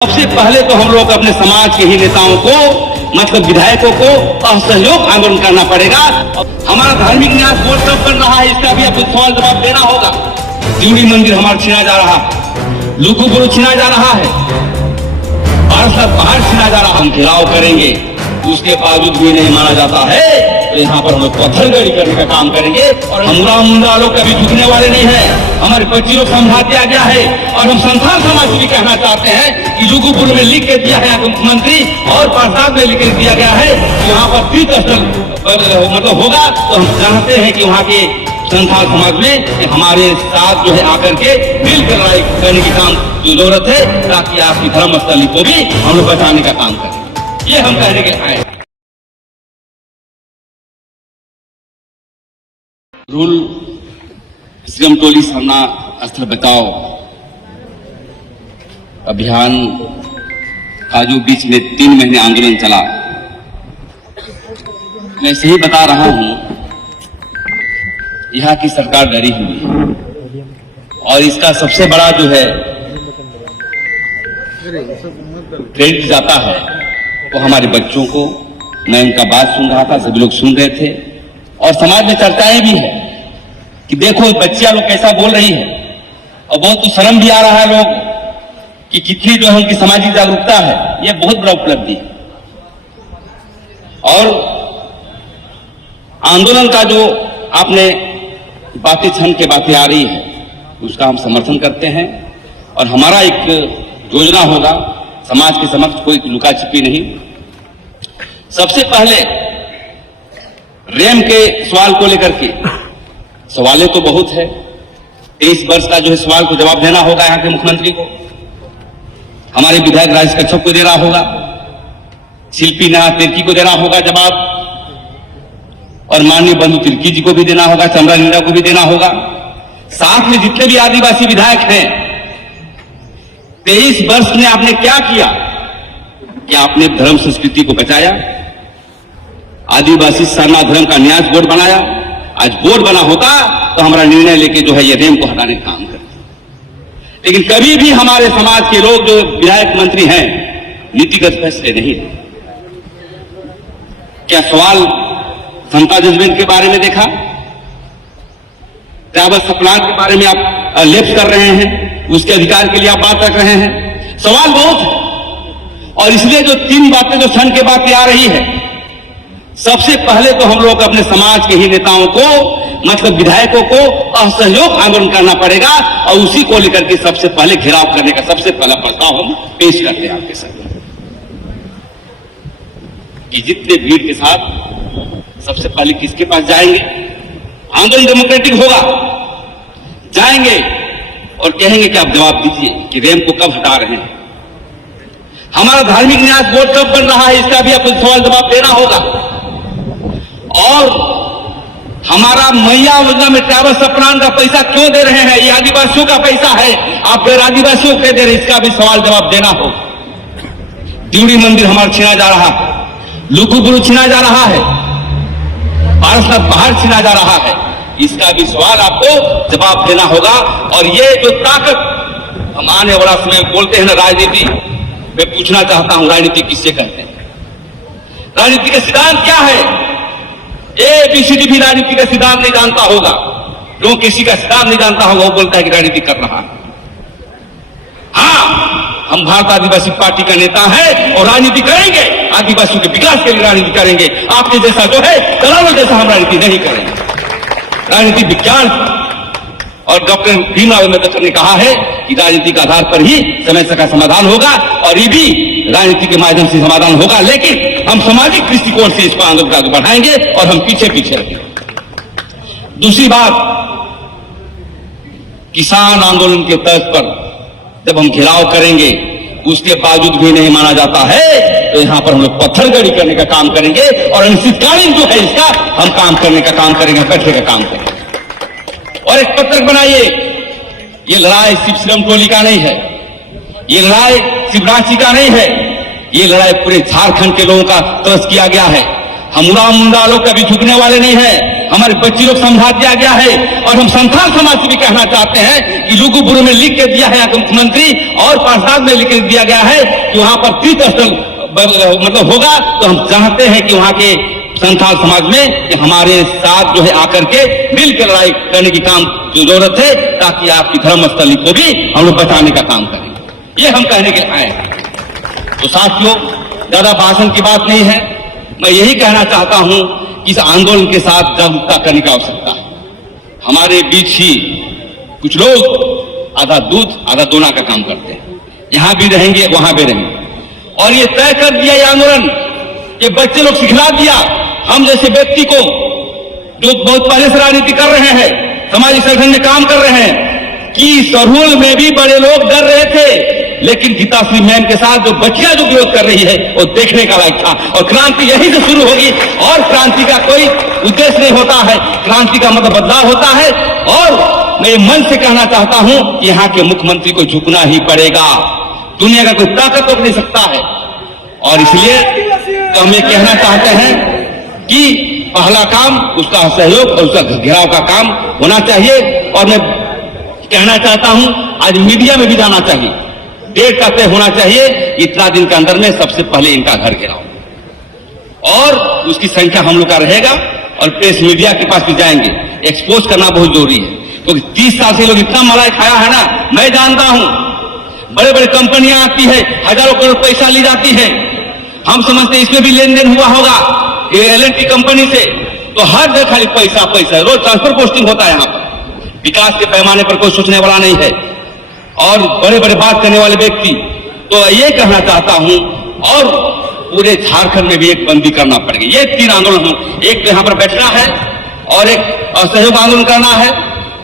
सबसे पहले तो हम लोग अपने समाज के ही नेताओं को मतलब विधायकों को असहयोग आंदोलन करना पड़ेगा। हमारा धार्मिक न्यास बोर्ड सब कर रहा है, इसका भी अब सवाल जवाब देना होगा। त्रिवेणी मंदिर हमारा छीना जा रहा है, लुकु गुरु छीना जा रहा है, पार्षद पहाड़ छीना जा रहा है। हम घेराव करेंगे, उसके बावजूद भी नहीं माना जाता है तो यहाँ पर हम लोग पत्थरगड़ी करने का काम करेंगे। और मुंडा मुंडा लोग कभी झुकने वाले नहीं है। हमारे बच्ची लोग समझा दिया गया है और हम संथाल समाज से भी कहना चाहते हैं कि जुगुपुर में लिख के दिया है मुख्यमंत्री और प्रसाद में लिख के दिया गया है कि वहाँ पर तीर्थस्थल मतलब होगा। तो हम चाहते हैं कि वहाँ के संथाल समाज में हमारे साथ जो है आकर के मिलकर लड़ाई करने की काम की जरूरत है, ताकि आपकी धर्मस्थली को भी हम लोग बचाने का काम करें। ये हम कहने के आए। रूल श्रीराम टोली सरना स्थल बचाओ अभियान का जो बीच में 3 महीने आंदोलन चला, मैं सही बता रहा हूं, यहाँ की सरकार डरी हुई है और इसका सबसे बड़ा जो है क्रेडिट जाता है वो हमारे बच्चों को। मैं उनका बात सुन रहा था, सभी लोग सुन रहे थे और समाज में चर्चाएं भी है कि देखो बच्चियां लोग कैसा बोल रही है। और बहुत तो शर्म भी आ रहा है लोग कि कितनी जो है उनकी सामाजिक जागरूकता है। यह बहुत बड़ा उपलब्धि है। और आंदोलन का जो आपने बातें छन के बातें आ रही है उसका हम समर्थन करते हैं और हमारा एक योजना होगा समाज के समक्ष, कोई लुका छिपी नहीं। सबसे पहले रेम के सवाल को लेकर के सवालें तो बहुत है। 23 वर्ष का जो है सवाल को जवाब देना होगा यहाँ के मुख्यमंत्री को, हमारे विधायक राजेश कच्छप को देना होगा, शिल्पी नाथ तिर्की को देना होगा जवाब, और माननीय बंधु तिर्की जी को भी देना होगा, चंद्रा लीला को भी देना होगा। साथ में जितने भी आदिवासी विधायक हैं, 23 वर्ष में आपने क्या किया कि आपने धर्म संस्कृति को बचाया, आदिवासी सरना धर्म का न्यास बोर्ड बनाया। आज बोर्ड बना होता तो हमारा निर्णय लेके जो है ये रेम को हटाने का काम करते। लेकिन कभी भी हमारे समाज के लोग जो विधायक मंत्री हैं नीतिगत फैसले नहीं। क्या सवाल समता जजमेंट के बारे में देखा, ट्राइबल सप्लान के बारे में आप लेप्स कर रहे हैं, उसके अधिकार के लिए आप बात कर रहे हैं। सवाल बहुत है और इसलिए जो 3 बातें जो क्षण के बातें आ रही है, सबसे पहले तो हम लोग अपने समाज के ही नेताओं को मतलब विधायकों को असहयोग आंदोलन करना पड़ेगा और उसी को लेकर के सबसे पहले घेराव करने का सबसे पहला प्रस्ताव हम पेश करते हैं आपके सामने कि जितने भीड़ के साथ सबसे पहले किसके पास जाएंगे। आंदोलन डेमोक्रेटिक होगा, जाएंगे और कहेंगे कि आप जवाब दीजिए कि रेम को कब हटा रहे हैं। हमारा धार्मिक न्यास बोर्ड कब बन रहा है, इसका भी आपको सवाल जवाब देना होगा। और हमारा मैया योजना में ट्राइबल सप्लान का पैसा क्यों दे रहे हैं, ये आदिवासियों का पैसा है, आप गैर आदिवासियों को दे रहे हैं, इसका भी सवाल जवाब देना होगा। त्रिवेणी मंदिर हमारा छीना जा रहा है, लुकु गुरु छीना जा रहा है, पार्षद पहाड़ छीना जा रहा है, इसका भी सवाल आपको जवाब देना होगा। और ये जो ताकत हम आने वाला समय बोलते हैं ना राजनीति, मैं पूछना चाहता हूं राजनीति किससे करते हैं, राजनीति का सिद्धांत क्या है। ABCD भी राजनीति का सिद्धांत नहीं जानता होगा, जो किसी का सिद्धांत नहीं जानता होगा वो बोलता है कि राजनीति कर रहा है। हाँ, हम भारत आदिवासी पार्टी का नेता है और राजनीति करेंगे, आदिवासियों के विकास के लिए राजनीति करेंगे। आपके जैसा जो है दलालों जैसा हम राजनीति नहीं करेंगे। राजनीति विज्ञान और डॉक्टर भीमराव अम्बेडकर ने कहा है कि राजनीति के आधार पर ही समस्या का समाधान होगा और ये भी राजनीति के माध्यम से समाधान होगा। लेकिन हम सामाजिक दृष्टिकोण से इसको आंदोलन आगे बढ़ाएंगे और हम पीछे पीछे रहेंगे। दूसरी बात, किसान आंदोलन के तर्ज पर जब हम घेराव करेंगे उसके बावजूद भी नहीं माना जाता है तो यहाँ पर हम लोग पत्थरगड़ी करने का काम करेंगे और अनिश्चितकालीन जो है इसका हम काम करने का काम करेंगे, बैठने का काम करेंगे। और एक पत्रक बनाइए, ये लड़ाई सिर्फ श्रीराम टोली का नहीं है, ये लड़ाई सिर्फ रांची का नहीं है, ये लड़ाई पूरे झारखंड के लोगों का तरस किया गया है। हम मुंडा लोग कभी झुकने वाले नहीं है, हमारे बच्ची लोग समझा दिया गया है और हम संथाल समाज से भी कहना चाहते हैं कि युगपुर में लिख के दिया है यहाँ के मुख्यमंत्री और पार्षद में लिख के दिया गया है कि वहां पर तीर्थ स्थल मतलब होगा, तो हम चाहते हैं कि वहां के संथाल समाज में कि हमारे साथ जो है आकर के मिलकर लड़ाई करने की काम की जरूरत है, ताकि आपकी धर्मस्थली को भी हम लोग बचाने का काम करें। ये हम कहने के आए हैं। तो साथियों, ज्यादा भाषण की बात नहीं है, मैं यही कहना चाहता हूं कि इस आंदोलन के साथ जागरूकता करने की आवश्यकता है। हमारे बीच ही कुछ लोग आधा दूध आधा दोना का काम करते हैं, यहां भी रहेंगे वहां भी रहेंगे, और ये तय कर दिया ये आंदोलन, ये बच्चे लोग सिखला दिया हम जैसे व्यक्ति को जो बहुत पहले से राजनीति कर रहे हैं, सामाजिक संगठन में काम कर रहे हैं, कि सरहुल में भी बड़े लोग डर रहे थे, लेकिन गीताश्री मैम के साथ जो बच्चियां जो विरोध कर रही है वो देखने का लायक था। और क्रांति यहीं से शुरू होगी, और क्रांति का कोई उद्देश्य नहीं होता है, क्रांति का मतलब बदलाव होता है। और मैं मन से कहना चाहता हूं कि यहाँ के मुख्यमंत्री को झुकना ही पड़ेगा, दुनिया का कोई ताकत रोक नहीं सकता है। और इसलिए तो हम ये कहना चाहते हैं कि पहला काम उसका सहयोग और उसका घेराव का काम होना चाहिए। और मैं कहना चाहता हूं आज मीडिया में भी जाना चाहिए, डेट का तय होना चाहिए, इतना दिन के अंदर में सबसे पहले इनका घर घेराव, और उसकी संख्या हम लोग का रहेगा, और प्रेस मीडिया के पास भी जाएंगे। एक्सपोज करना बहुत जरूरी है, क्योंकि 30 साल से लोग इतना मलाई खाया है ना, मैं जानता हूं। बड़े बड़े कंपनियां आती है, हजारों करोड़ पैसा ली जाती है, हम समझते इसमें भी लेन देन हुआ होगा L&T कंपनी से, तो हर जगह खाली पैसा पैसा, रोज ट्रांसफर पोस्टिंग होता है यहाँ पर, विकास के पैमाने पर कोई सोचने वाला नहीं है, और बड़े बड़े बात करने वाले व्यक्ति। तो ये कहना चाहता हूं, और पूरे झारखंड में भी एक बंदी करना पड़ेगा। ये 3 आंदोलन हो, एक तो यहाँ पर बैठना है, और एक असहयोग आंदोलन करना है,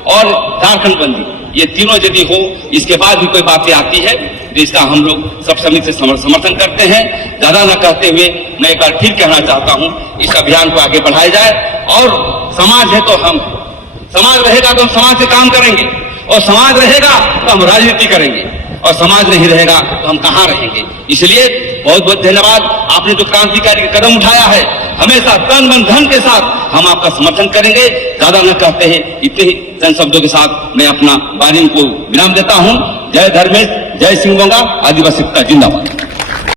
और झारखंड बंदी, ये तीनों यदि हो, इसके बाद भी कोई बातें आती है तो इसका हम लोग सब समिति से समर्थन करते हैं। ज्यादा न कहते हुए मैं एक बार फिर कहना चाहता हूं, इस अभियान को आगे बढ़ाया जाए, और समाज है तो हम, समाज रहेगा तो हम समाज से काम करेंगे, और समाज रहेगा तो हम राजनीति करेंगे, और समाज नहीं रहेगा तो हम कहां रहेंगे। इसलिए बहुत बहुत धन्यवाद, आपने जो क्रांतिकारी कदम उठाया है, हमेशा तन मन धन के साथ हम आपका समर्थन करेंगे। ज्यादा न कहते हैं, इतने ही चंद शब्दों के साथ मैं अपना वाणी को विराम देता हूं। जय धर्मेश, जय सिंह बोंगा, आदिवासी एकता जिंदाबाद।